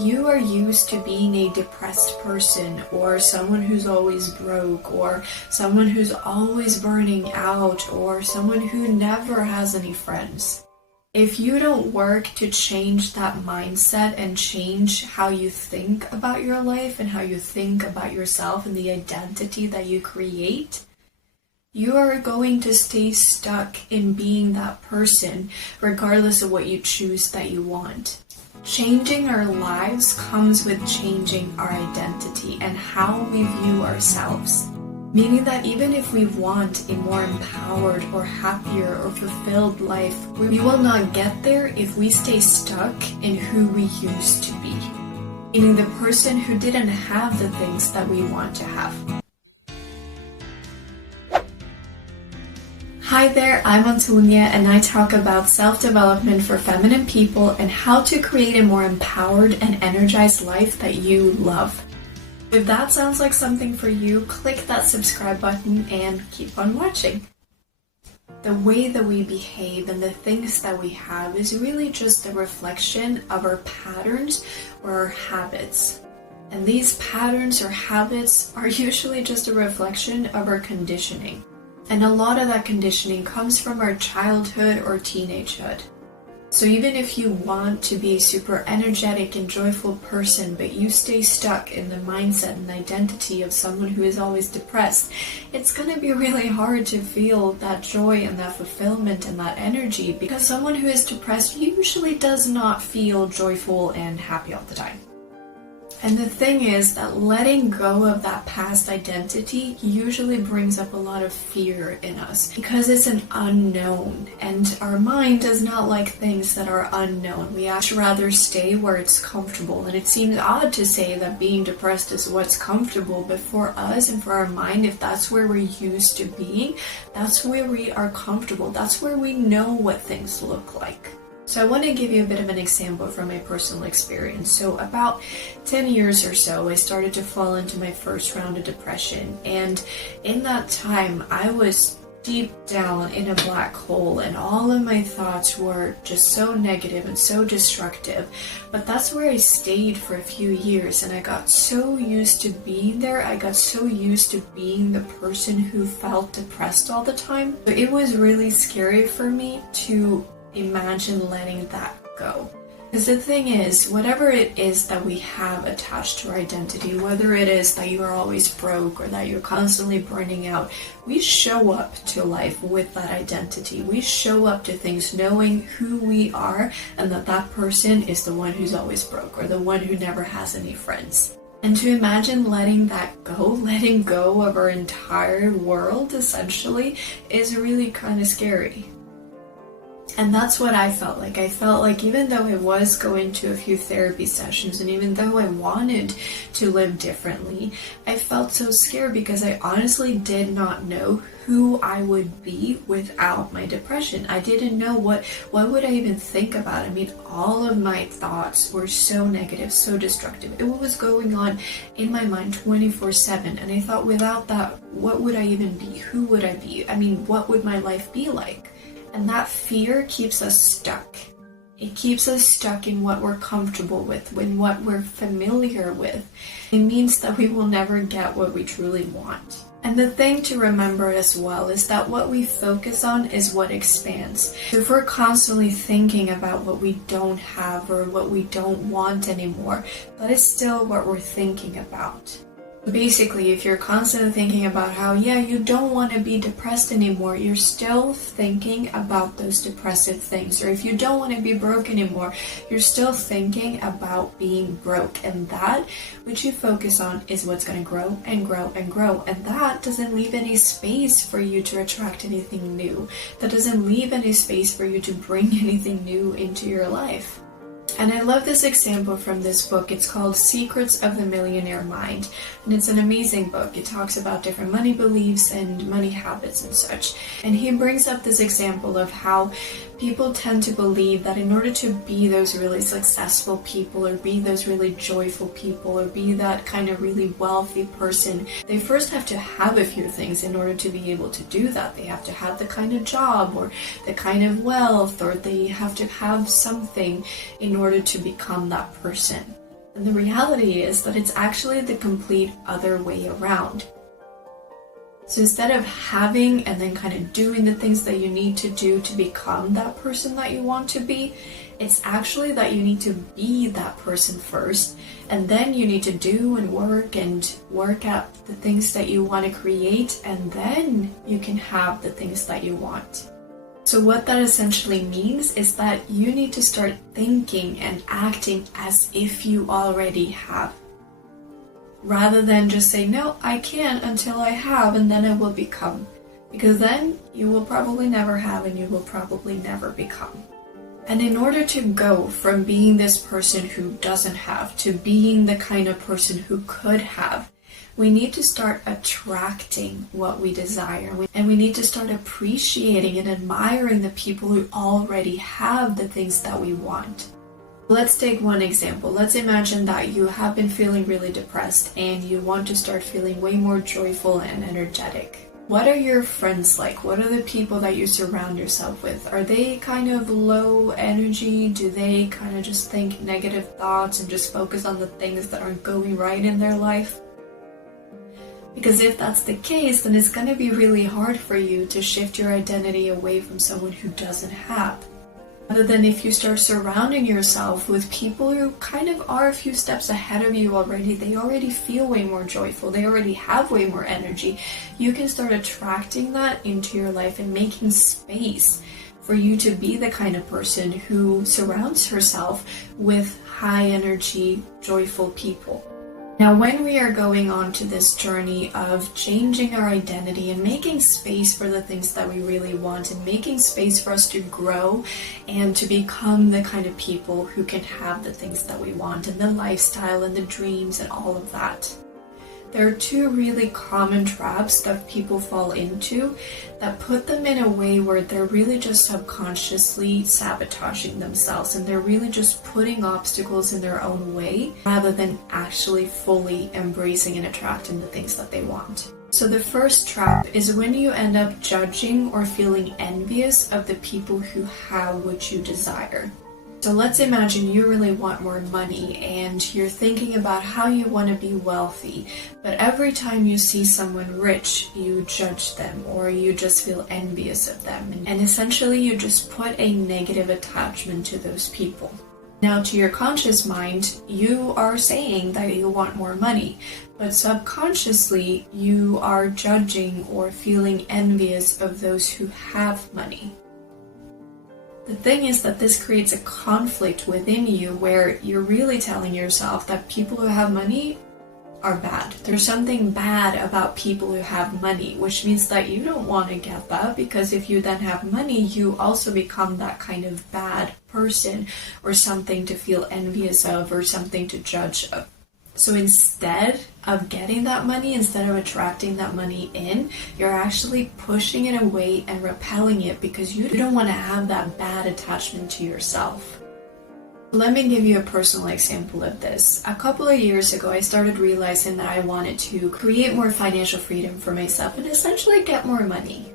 you are used to being a depressed person, or someone who's always broke, or someone who's always burning out, or someone who never has any friends, if you don't work to change that mindset and change how you think about your life and how you think about yourself and the identity that you create, you are going to stay stuck in being that person regardless of what you choose that you want. Changing our lives comes with changing our identity and how we view ourselves. Meaning that even if we want a more empowered or happier or fulfilled life, we will not get there if we stay stuck in who we used to be. Meaning the person who didn't have the things that we want to have. Hi there, I'm Antonie, and I talk about self-development for feminine people and how to create a more empowered and energized life that you love. If that sounds like something for you, click that subscribe button and keep on watching. The way that we behave and the things that we have is really just a reflection of our patterns or our habits. And these patterns or habits are usually just a reflection of our conditioning. And a lot of that conditioning comes from our childhood or teenagehood. So even if you want to be a super energetic and joyful person, but you stay stuck in the mindset and identity of someone who is always depressed, it's going to be really hard to feel that joy and that fulfillment and that energy, because someone who is depressed usually does not feel joyful and happy all the time. And the thing is that letting go of that past identity usually brings up a lot of fear in us because it's an unknown, and our mind does not like things that are unknown. We actually rather stay where it's comfortable, and it seems odd to say that being depressed is what's comfortable, but for us and for our mind, if that's where we're used to being, that's where we are comfortable. That's where we know what things look like. So I want to give you a bit of an example from my personal experience. So about 10 years or so, I started to fall into my first round of depression. And in that time, I was deep down in a black hole, and all of my thoughts were just so negative and so destructive. But that's where I stayed for a few years, and I got so used to being there. I got so used to being the person who felt depressed all the time. So it was really scary for me to imagine letting that go. Because the thing is, whatever it is that we have attached to our identity, whether it is that you are always broke or that you're constantly burning out, we show up to life with that identity. We show up to things knowing who we are and that that person is the one who's always broke or the one who never has any friends. And to imagine letting that go, letting go of our entire world essentially, is really kind of scary. And that's what I felt like. I felt like even though I was going to a few therapy sessions and even though I wanted to live differently, I felt so scared because I honestly did not know who I would be without my depression. I didn't know what would I even think about. I mean, all of my thoughts were so negative, so destructive. It was going on in my mind 24/7. And I thought, without that, what would I even be? Who would I be? I mean, what would my life be like? And that fear keeps us stuck. It keeps us stuck in what we're comfortable with, in what we're familiar with. It means that we will never get what we truly want. And the thing to remember as well is that what we focus on is what expands. So if we're constantly thinking about what we don't have or what we don't want anymore, that is still what we're thinking about. Basically, if you're constantly thinking about how, you don't want to be depressed anymore, you're still thinking about those depressive things. Or if you don't want to be broke anymore, you're still thinking about being broke. And that, which you focus on, is what's going to grow and grow and grow. And that doesn't leave any space for you to attract anything new. That doesn't leave any space for you to bring anything new into your life. And I love this example from this book. It's called Secrets of the Millionaire Mind. And it's an amazing book. It talks about different money beliefs and money habits and such. And he brings up this example of how people tend to believe that in order to be those really successful people or be those really joyful people or be that kind of really wealthy person, they first have to have a few things in order to be able to do that. They have to have the kind of job or the kind of wealth, or they have to have something in order to become that person. And the reality is that it's actually the complete other way around. So instead of having and then kind of doing the things that you need to do to become that person that you want to be, it's actually that you need to be that person first, and then you need to do and work out the things that you want to create, and then you can have the things that you want. So what that essentially means is that you need to start thinking and acting as if you already have, rather than just say, no, I can't until I have, and then I will become. Because then you will probably never have, and you will probably never become. And in order to go from being this person who doesn't have to being the kind of person who could have, we need to start attracting what we desire. And we need to start appreciating and admiring the people who already have the things that we want. Let's take one example. Let's imagine that you have been feeling really depressed and you want to start feeling way more joyful and energetic. What are your friends like? What are the people that you surround yourself with? Are they kind of low energy? Do they kind of just think negative thoughts and just focus on the things that aren't going right in their life? Because if that's the case, then it's going to be really hard for you to shift your identity away from someone who doesn't have. Rather than if you start surrounding yourself with people who kind of are a few steps ahead of you already, they already feel way more joyful, they already have way more energy, you can start attracting that into your life and making space for you to be the kind of person who surrounds herself with high energy, joyful people. Now, when we are going on to this journey of changing our identity and making space for the things that we really want and making space for us to grow and to become the kind of people who can have the things that we want and the lifestyle and the dreams and all of that, there are two really common traps that people fall into that put them in a way where they're really just subconsciously sabotaging themselves, and they're really just putting obstacles in their own way rather than actually fully embracing and attracting the things that they want. So the first trap is when you end up judging or feeling envious of the people who have what you desire. So let's imagine you really want more money and you're thinking about how you want to be wealthy, but every time you see someone rich, you judge them or you just feel envious of them. And essentially you just put a negative attachment to those people. Now, to your conscious mind, you are saying that you want more money, but subconsciously you are judging or feeling envious of those who have money. The thing is that this creates a conflict within you where you're really telling yourself that people who have money are bad. There's something bad about people who have money, which means that you don't want to get that, because if you then have money, you also become that kind of bad person or something to feel envious of or something to judge of. So instead of getting that money, instead of attracting that money in, you're actually pushing it away and repelling it because you don't want to have that bad attachment to yourself. Let me give you a personal example of this. A couple of years ago, I started realizing that I wanted to create more financial freedom for myself and essentially get more money.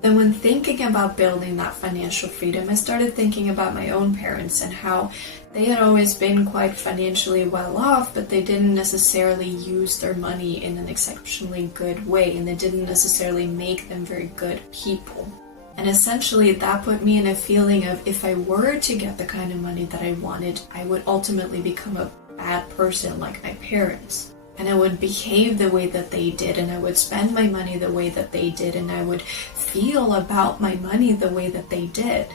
Then when thinking about building that financial freedom, I started thinking about my own parents and how they had always been quite financially well off, but they didn't necessarily use their money in an exceptionally good way, and they didn't necessarily make them very good people. And essentially that put me in a feeling of, if I were to get the kind of money that I wanted, I would ultimately become a bad person like my parents. And I would behave the way that they did, and I would spend my money the way that they did, and I would feel about my money the way that they did.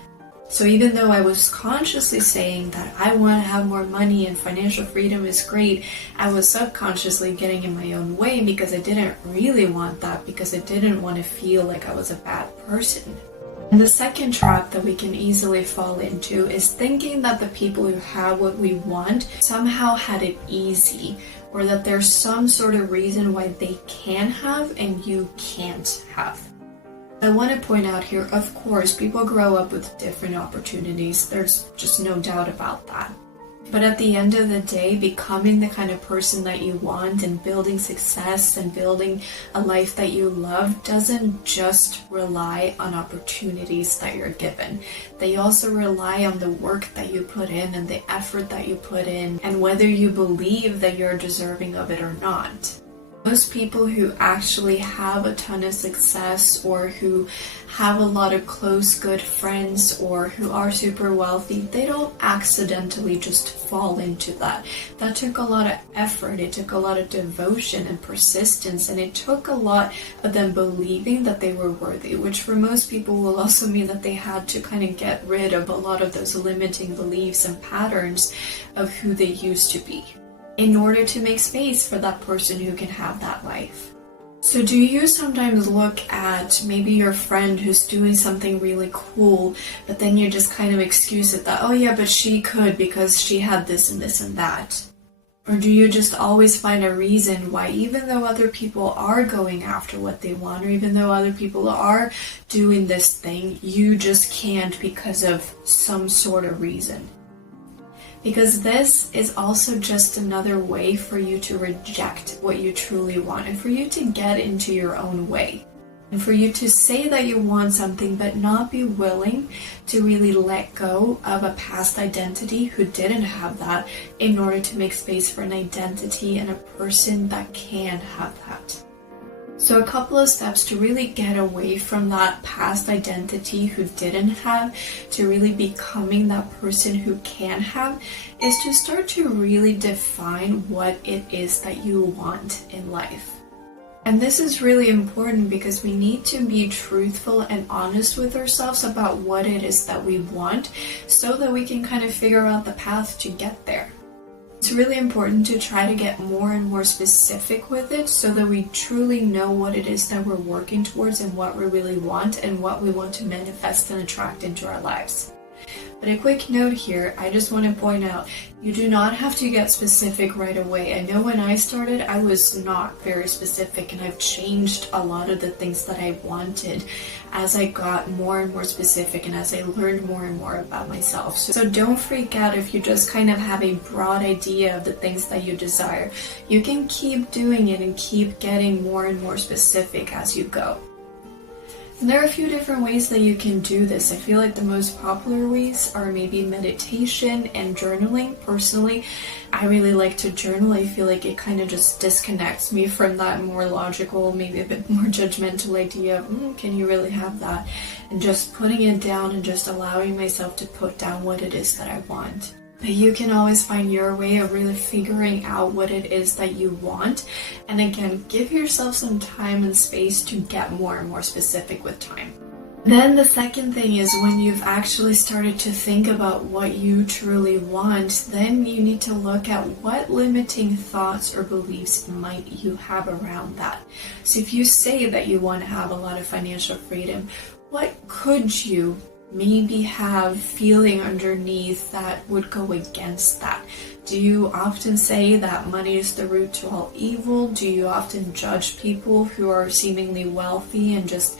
So even though I was consciously saying that I want to have more money and financial freedom is great, I was subconsciously getting in my own way because I didn't really want that, because I didn't want to feel like I was a bad person. And the second trap that we can easily fall into is thinking that the people who have what we want somehow had it easy, or that there's some sort of reason why they can have and you can't have. I want to point out here, of course, people grow up with different opportunities. There's just no doubt about that. But at the end of the day, becoming the kind of person that you want and building success and building a life that you love doesn't just rely on opportunities that you're given. They also rely on the work that you put in and the effort that you put in and whether you believe that you're deserving of it or not. Most people who actually have a ton of success or who have a lot of close good friends or who are super wealthy, they don't accidentally just fall into that. That took a lot of effort, it took a lot of devotion and persistence, and it took a lot of them believing that they were worthy, which for most people will also mean that they had to kind of get rid of a lot of those limiting beliefs and patterns of who they used to be, in order to make space for that person who can have that life. So do you sometimes look at maybe your friend who's doing something really cool, but then you just kind of excuse it that, oh yeah, but she could because she had this and this and that? Or do you just always find a reason why, even though other people are going after what they want, or even though other people are doing this thing, you just can't because of some sort of reason? Because this is also just another way for you to reject what you truly want and for you to get into your own way. And for you to say that you want something but not be willing to really let go of a past identity who didn't have that in order to make space for an identity and a person that can have that. So a couple of steps to really get away from that past identity who didn't have to really becoming that person who can have is to start to really define what it is that you want in life. And this is really important because we need to be truthful and honest with ourselves about what it is that we want so that we can kind of figure out the path to get there. It's really important to try to get more and more specific with it so that we truly know what it is that we're working towards and what we really want and what we want to manifest and attract into our lives. But a quick note here, I just want to point out, you do not have to get specific right away. I know when I started, I was not very specific, and I've changed a lot of the things that I wanted as I got more and more specific and as I learned more and more about myself. So don't freak out if you just kind of have a broad idea of the things that you desire. You can keep doing it and keep getting more and more specific as you go. And there are a few different ways that you can do this. I feel like the most popular ways are maybe meditation and journaling. Personally, I really like to journal. I feel like it kind of just disconnects me from that more logical, maybe a bit more judgmental idea of, can you really have that? And just putting it down and just allowing myself to put down what it is that I want. But you can always find your way of really figuring out what it is that you want. And again, give yourself some time and space to get more and more specific with time. Then the second thing is when you've actually started to think about what you truly want, then you need to look at what limiting thoughts or beliefs might you have around that. So if you say that you want to have a lot of financial freedom, what could you maybe have feeling underneath that would go against that? Do you often say that money is the root to all evil? Do you often judge people who are seemingly wealthy and just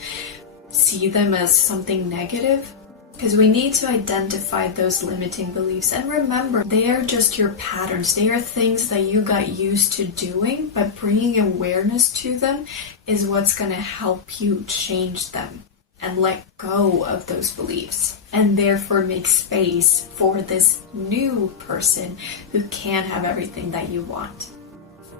see them as something negative? Because we need to identify those limiting beliefs, and remember, they are just your patterns. They are things that you got used to doing, but bringing awareness to them is what's going to help you change them and let go of those beliefs, and therefore make space for this new person who can have everything that you want.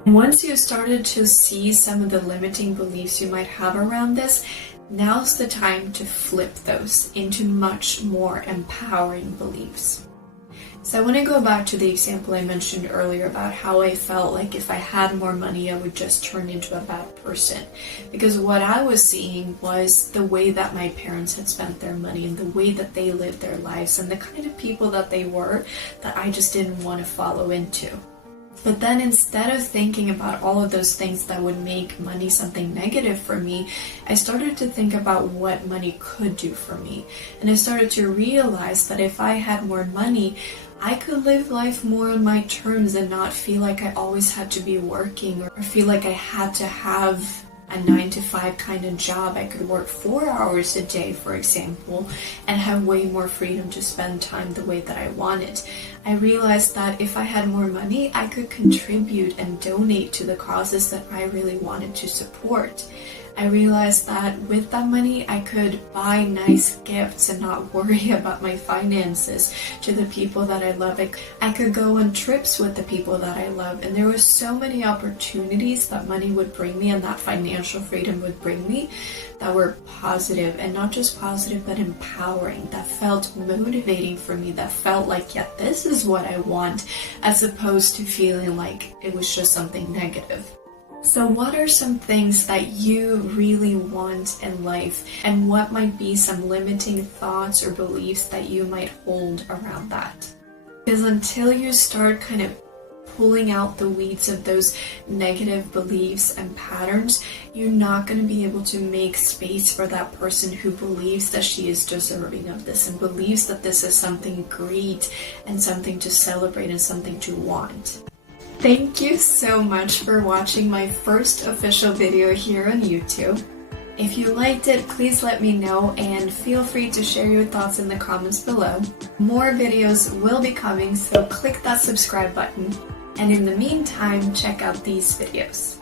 And once you've started to see some of the limiting beliefs you might have around this, now's the time to flip those into much more empowering beliefs. So I want to go back to the example I mentioned earlier about how I felt like if I had more money, I would just turn into a bad person. Because what I was seeing was the way that my parents had spent their money and the way that they lived their lives and the kind of people that they were that I just didn't want to follow into. But then instead of thinking about all of those things that would make money something negative for me, I started to think about what money could do for me. And I started to realize that if I had more money, I could live life more on my terms and not feel like I always had to be working or feel like I had to have a 9-to-5 kind of job. I could work 4 hours a day, for example, and have way more freedom to spend time the way that I wanted. I realized that if I had more money, I could contribute and donate to the causes that I really wanted to support. I realized that with that money, I could buy nice gifts and not worry about my finances to the people that I love. I could go on trips with the people that I love, and there were so many opportunities that money would bring me and that financial freedom would bring me that were positive, and not just positive, but empowering, that felt motivating for me, that felt like, yeah, this is what I want, as opposed to feeling like it was just something negative. So what are some things that you really want in life, and what might be some limiting thoughts or beliefs that you might hold around that? Because until you start kind of pulling out the weeds of those negative beliefs and patterns, you're not going to be able to make space for that person who believes that she is deserving of this and believes that this is something great and something to celebrate and something to want. Thank you so much for watching my first official video here on YouTube. If you liked it, please let me know and feel free to share your thoughts in the comments below. More videos will be coming, so click that subscribe button. And in the meantime, check out these videos.